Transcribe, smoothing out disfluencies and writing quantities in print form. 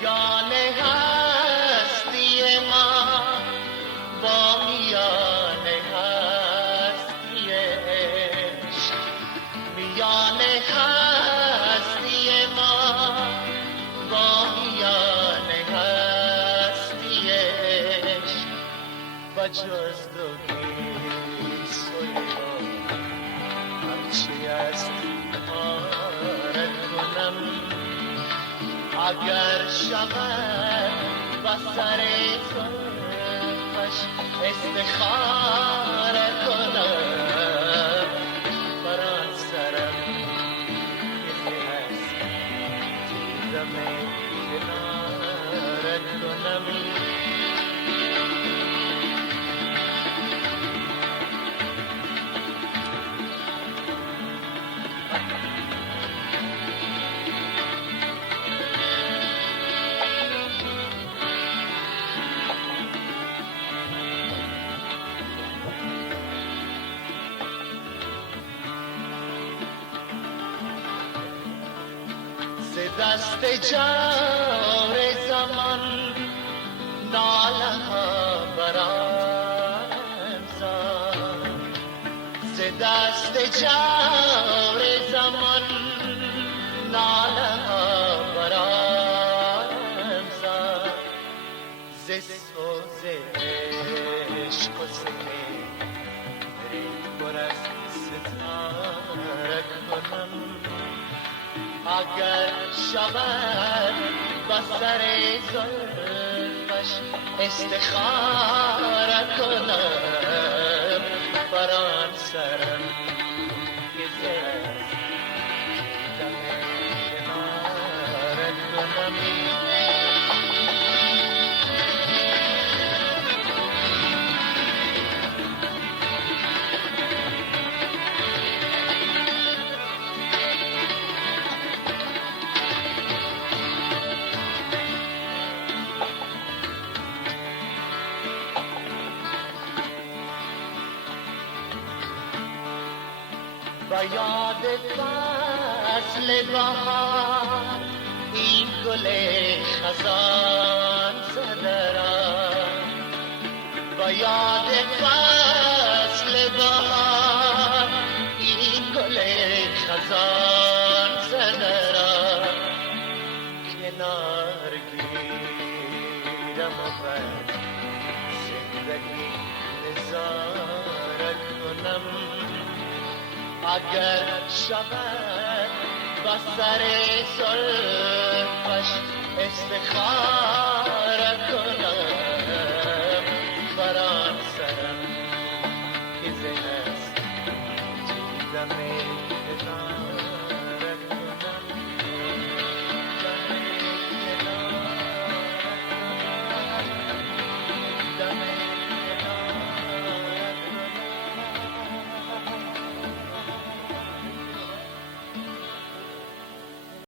میان هستی ما با میان هستی عشق، میان هستی ما با میان هستی عشق، و جز تو گیسوی تو هرچی است پاره کنم. اگر شود و سر زلفش استخاره کنم، بر آن سرم که هست دیدم کناره کنم. دست جار زمان ناله ها برام زد، ز دست جار زمان ناله ها برام زد، ز سوز عشق و سپهری پر از ستاره کنم. اگر شود و سر زلفش استخاره کنم، بر آن سرم که زرست دم کناره کنم. و یاد فصل بهار این گل خزان زده را، و یاد فصل بهار این گل خزان زده را، کنار گیرم و بر زندگی نظاره کنم. اگر شود و سر زلفش استخاره